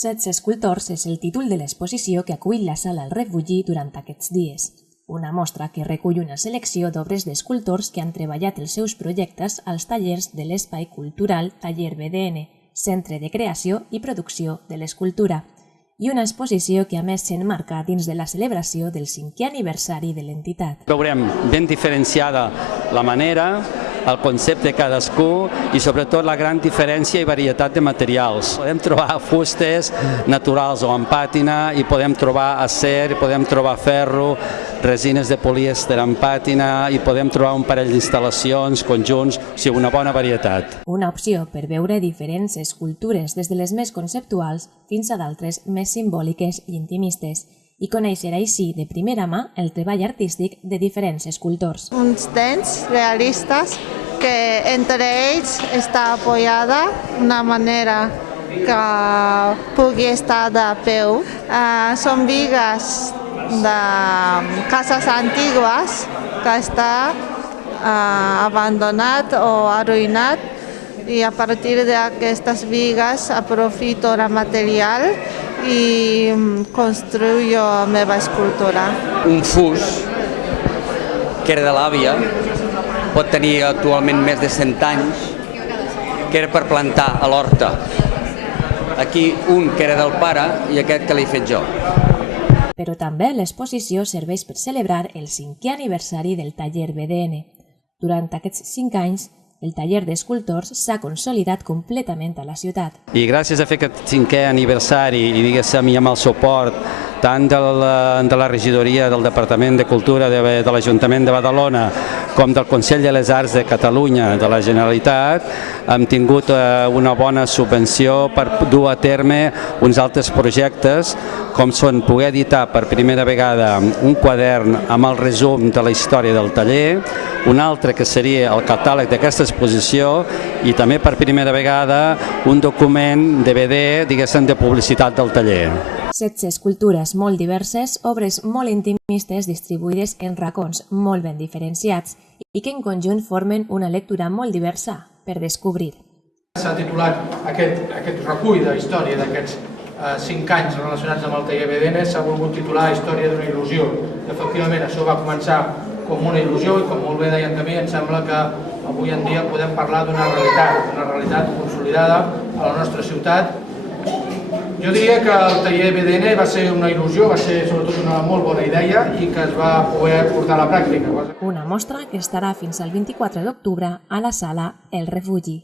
16 escultors és el títol de l'exposició que acull la Sala El Refugi durant aquests dies. Una mostra que recull una selecció d'obres d'escultors que han treballat els seus projectes als tallers de l'Espai Cultural Taller BDN, Centre de Creació i Producció de l'Escultura, i una exposició que a més s'emmarca dins de la celebració del 5è aniversari de l'entitat. Veurem ben diferenciada la manera, el concepte de cadascú i sobretot la gran diferència i varietat de materials. Podem trobar fustes naturals o en pàtina i podem trobar acer, podem trobar ferro, resines de polièster en pàtina i podem trobar un parell d'instal·lacions, conjunts, o sigui, una bona varietat. Una opció per veure diferents escultures des de les més conceptuals fins a d'altres més simbòliques i intimistes i conèixer així de primera mà el treball artístic de diferents escultors. Uns dents realistes que entre ells està apoyada d'una manera que pugui estar de peu. Són bigues de cases antigues que està abandonat o arruïnat i a partir d'aquestes bigues aprofito el material i construyo la meva escultura. Un fus que era de l'àvia, pot tenir actualment més de 100 anys, que era per plantar a l'horta. Aquí un que era del pare i aquest que l'he fet jo. Però també l'exposició serveix per celebrar el 5è aniversari del taller BDN. Durant aquests 5 anys, el taller d'escultors s'ha consolidat completament a la ciutat. I gràcies a fer aquest 5è aniversari i diguéssim amb el suport tant de la regidoria del Departament de Cultura de l'Ajuntament de Badalona com del Consell de les Arts de Catalunya de la Generalitat, hem tingut una bona subvenció per dur a terme uns altres projectes com són poder editar per primera vegada un quadern amb el resum de la història del taller, un altre que seria el catàleg d'aquesta exposició i també per primera vegada un document DVD, diguéssim, de publicitat del taller. 16 escultures molt diverses, obres molt intimistes distribuïdes en racons molt ben diferenciats i que en conjunt formen una lectura molt diversa per descobrir. S'ha titulat aquest recull de història d'aquests 5 anys relacionats amb el taller BDN, s'ha volgut titular Història d'una il·lusió. Efectivament, això va començar com una il·lusió i com molt bé deien també, em sembla que avui en dia podem parlar d'una realitat consolidada a la nostra ciutat. Jo diria que el taller BDN va ser una il·lusió, va ser sobretot una molt bona idea i que es va poder portar a la pràctica. Una mostra que estarà fins al 24 d'octubre a la Sala El Refugi.